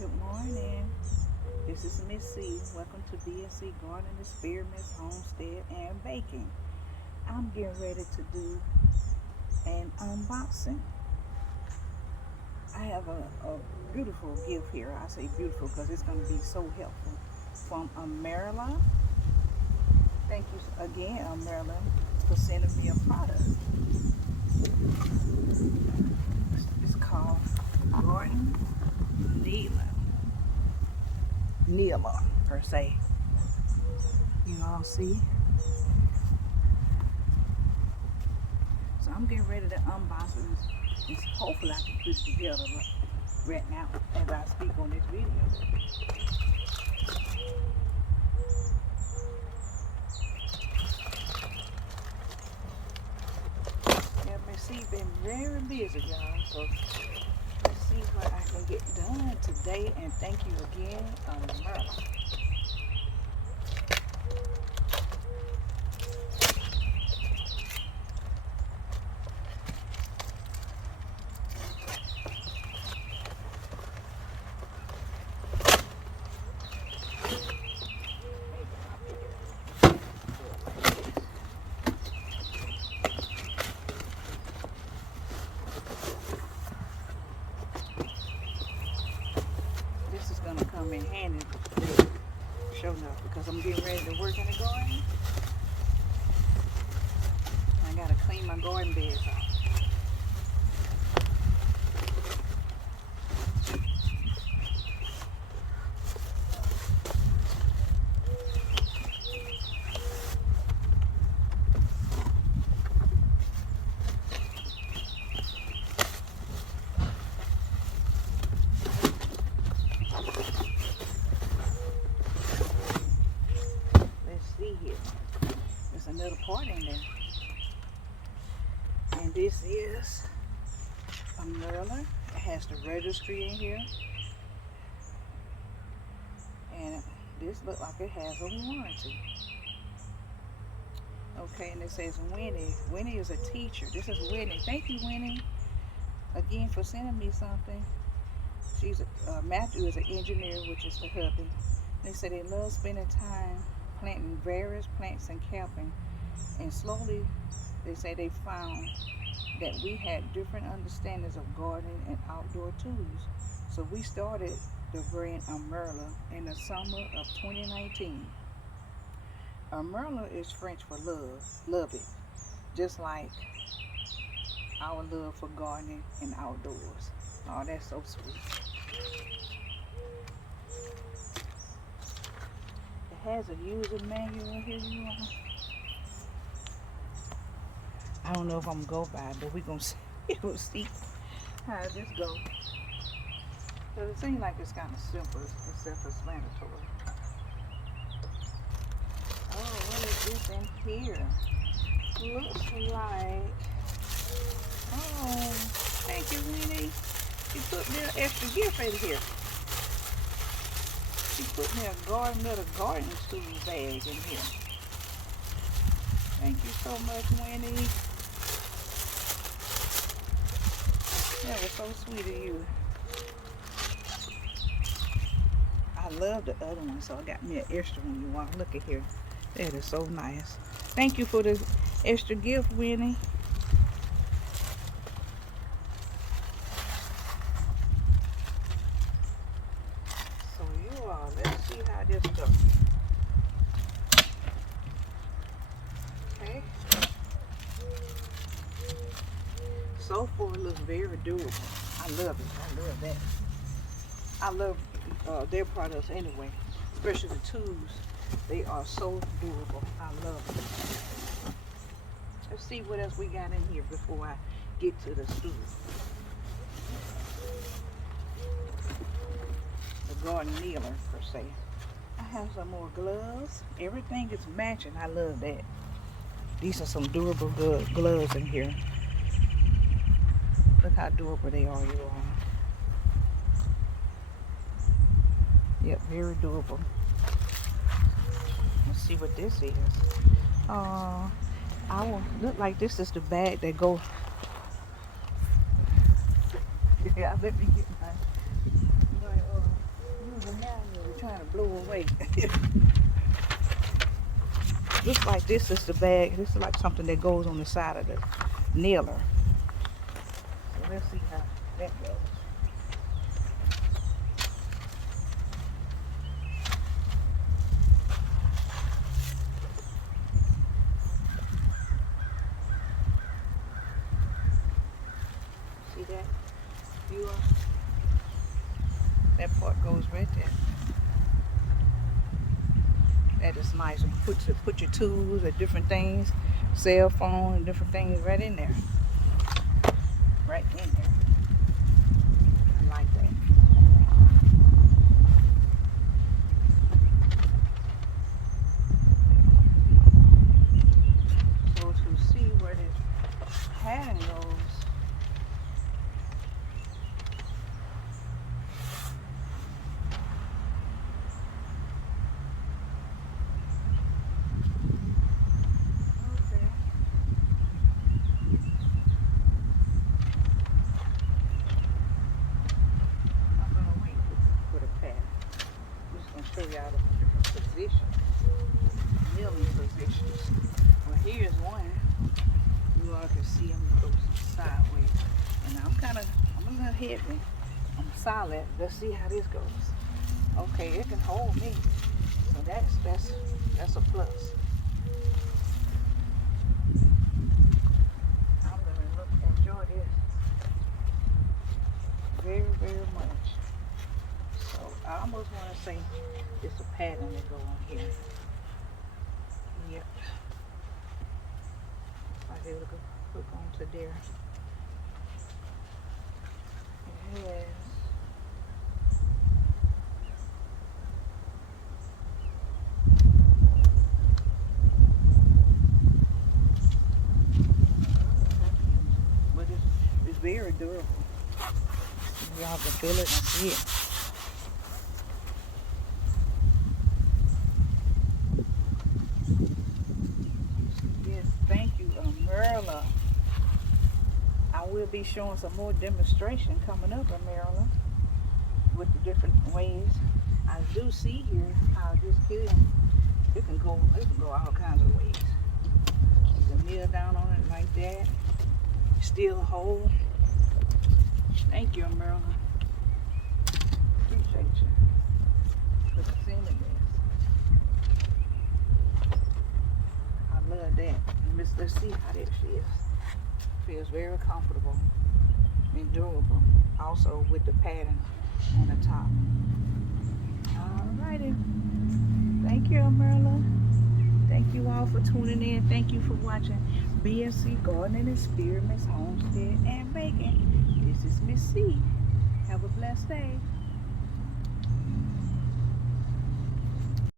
Good morning. This is Miss C. Welcome to BSC Garden Experiments, Homestead, and Baking. I'm getting ready to do an unboxing. I have a beautiful gift here. I say beautiful because it's going to be so helpful. From AIMERLA. Thank you again, AIMERLA, for sending me a product. It's called Garden Needler per se. You all see? So I'm getting ready to unbox this. Hopefully I can put it together right now as I speak on this video. Yeah, Miss C been very busy, y'all. So let's see what I can get done today. And thank you again, AIMERLA. This is gonna come in handy, sure enough, because I'm getting ready to work in the garden. I gotta clean my garden beds out. Here. There's another part in there. And this is AIMERLA. It has the registry in here. And this looks like it has a warranty. Okay, and it says Winnie. Winnie is a teacher. This is Winnie. Thank you, Winnie, again for sending me something. She's Matthew is an engineer, which is the hubby. They say they love spending time planting various plants and camping, and slowly they say they found that we had different understandings of gardening and outdoor tools. So we started the brand AIMERLA in the summer of 2019. AIMERLA is French for love it, just like our love for gardening and outdoors. Oh, that's so sweet. Has a user manual here, you all. I don't know if I'm gonna go by it, but we're gonna see, we'll see how this goes. So it seems like it's kind of simple, it's self-explanatory. Oh, what is this in here? Looks like, oh, thank you, Winnie. You put me an extra gift in here. She put me a little garden tool bag in here. Thank you so much, Winnie. That was so sweet of you. I love the other one, so I got me an extra one. You want to look at here. That is so nice. Thank you for this extra gift, Winnie. Let's see how this goes. Okay. So far, it looks very doable. I love it. I love that. I love their products anyway, especially the tools. They are so doable. I love them. Let's see what else we got in here before I get to the stool. Garden kneeler per se. I have some more gloves. Everything is matching. I love that. These are some durable gloves in here. Look how durable they are, you all. Yep, very durable. Let's see what this is. I will look like this is the bag that go. Yeah, let me get my trying to blow away. Looks like this is the bag. This is like something that goes on the side of the nailer. So let's see how that goes. See that? That part goes right there. That is nice. Put your tools or different things, cell phone and different things right in there. Right in there. I like that. So to see where this pattern goes, show y'all the different positions, milling positions. Well, here's one. You all can see them go sideways. And I'm a little heavy. I'm solid. Let's see how this goes. Okay, it can hold me. So that's a plus. I'm gonna enjoy this very, very much. So I almost want to say it's a pattern that go on here. Yep. I was able to hook onto there. It has but it's very durable. Y'all can feel it and see it. Yes, thank you, AIMERLA. I will be showing some more demonstration coming up, AIMERLA, with the different ways. I do see here how this can go all kinds of ways. You can kneel down on it like that, still hold. Thank you, AIMERLA. Appreciate you for sending this. I love that. Let's see how that feels. Feels very comfortable and durable. Also with the pattern on the top. Alrighty. Thank you, AIMERLA. Thank you all for tuning in. Thank you for watching BSC Gardening and Experiments, Homestead and Baking. This is Miss C. Have a blessed day.